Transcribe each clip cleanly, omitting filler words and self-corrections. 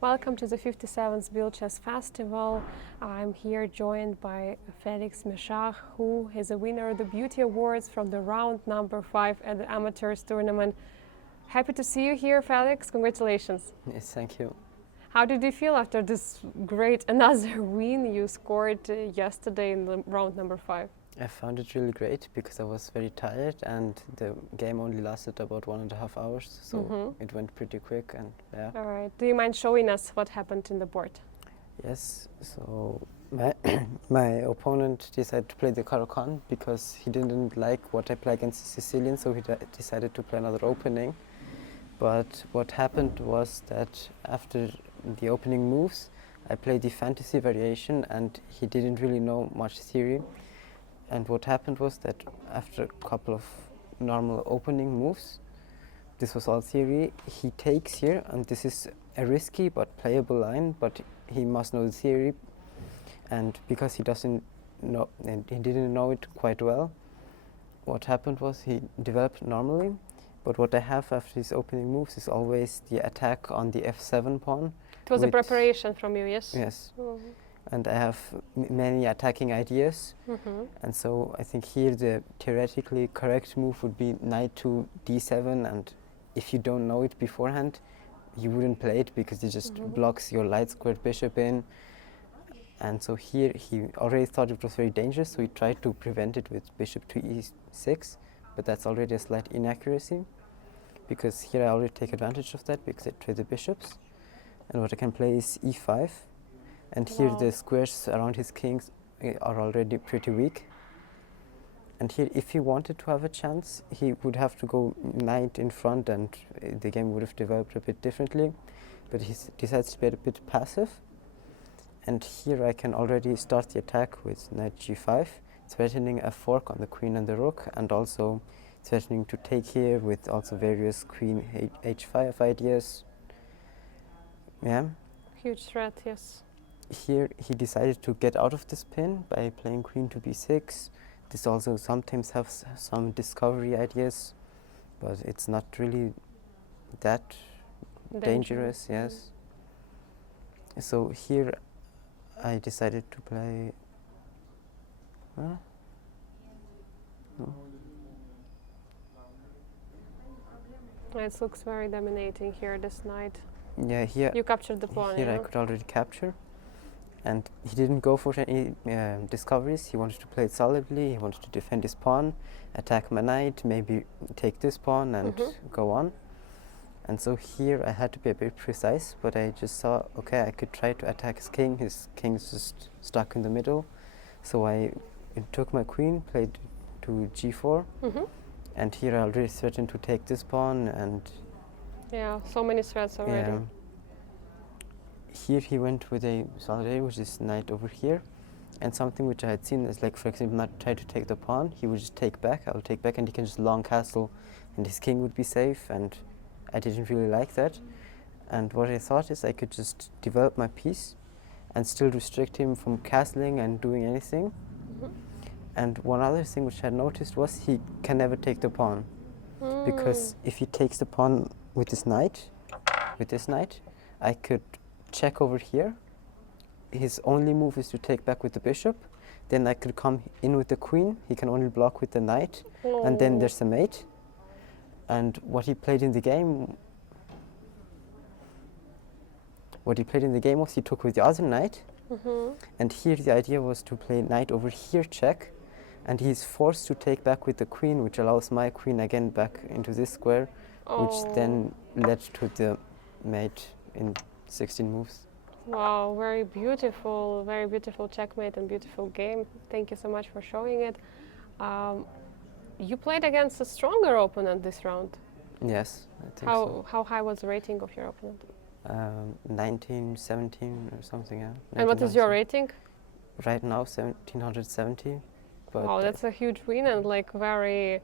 Welcome to the 57th Bill Chess Festival. I'm here joined by Felix Meshach, who is a winner of the Beauty Awards from the round number 5 at the Amateurs tournament. Happy to see you here, Felix. Congratulations. Yes, thank you. How did you feel after this great another win you scored yesterday in the round number 5? I found it really great because I was very tired and the game only lasted about 1.5 hours, so it went pretty quick and yeah. All right. Do you mind showing us what happened in the board? Yes, so my opponent decided to play the Caro-Kann because he didn't like what I played against the Sicilian, so he decided to play another opening. But what happened was that after the opening moves, I played the fantasy variation and he didn't really know much theory. And what happened was that after a couple of normal opening moves, this was all theory, he takes here, and this is a risky but playable line, but he must know the theory. And because he doesn't know, and he didn't know it quite well, what happened was he developed normally, but what I have after his opening moves is always the attack on the f7 pawn. It was a preparation from you, yes? Yes. And I have many attacking ideas, and so I think here the theoretically correct move would be knight to d7, and if you don't know it beforehand, you wouldn't play it because it just blocks your light squared bishop in. And so here he already thought it was very dangerous, so he tried to prevent it with bishop to e6, but that's already a slight inaccuracy, because here I already take advantage of that because I trade the bishops, and what I can play is e5. And here the squares around his kings are already pretty weak. And here, if he wanted to have a chance, he would have to go knight in front and the game would have developed a bit differently. But he decides to be a bit passive. And here I can already start the attack with knight g5, threatening a fork on the queen and the rook, and also threatening to take here with also various queen h5 ideas. Yeah. Huge threat, yes. Here he decided to get out of the spin by playing queen to b6. This also sometimes has some discovery ideas, but it's not really that dangerous, yes. So here I decided to play... No. It looks very dominating here, this knight. Yeah, here you captured the pawn. Here I could already capture. And he didn't go for any discoveries. He wanted to play it solidly. He wanted to defend his pawn, attack my knight, maybe take this pawn and go on. And so here I had to be a bit precise, but I just saw, okay, I could try to attack his king. His king's just stuck in the middle. So I took my queen, played to g4, and here I already threatened to take this pawn and... Yeah, so many threats already. Yeah. Here he went with a solid, which is knight over here, and something which I had seen is, like, for example, not try to take the pawn. He would just take back. I will take back, and he can just long castle, and his king would be safe. And I didn't really like that. And what I thought is I could just develop my piece, and still restrict him from castling and doing anything. And one other thing which I had noticed was he can never take the pawn, because if he takes the pawn with this knight, I could check over here. His only move is to take back with the bishop. Then I could come in with the queen. He can only block with the knight. And then there's the mate. And what he played in the game was he took with the other knight. And here the idea was to play knight over here check. And he's forced to take back with the queen, which allows my queen again back into this square, which then led to the mate in 16 moves. Wow, very beautiful checkmate and beautiful game. Thank you so much for showing it. You played against a stronger opponent this round. Yes, I think so. How high was the rating of your opponent? 19, 17 or something, yeah. And what is your rating? Right now, 1770. But wow, that's a huge win, and like very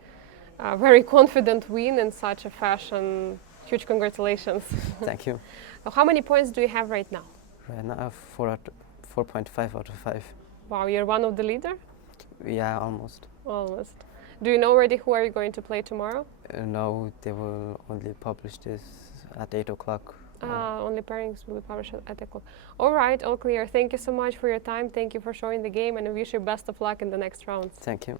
confident win in such a fashion. Huge congratulations. Thank you. How many points do you have right now? Right now I have 4.5 out of 5. Wow, you're one of the leader? Yeah, almost. Almost. Do you know already who are you going to play tomorrow? No, they will only publish this at 8 o'clock Only pairings will be published at ethical. All right, all clear. Thank you so much for your time. Thank you for showing the game, and I wish you best of luck in the next rounds. Thank you.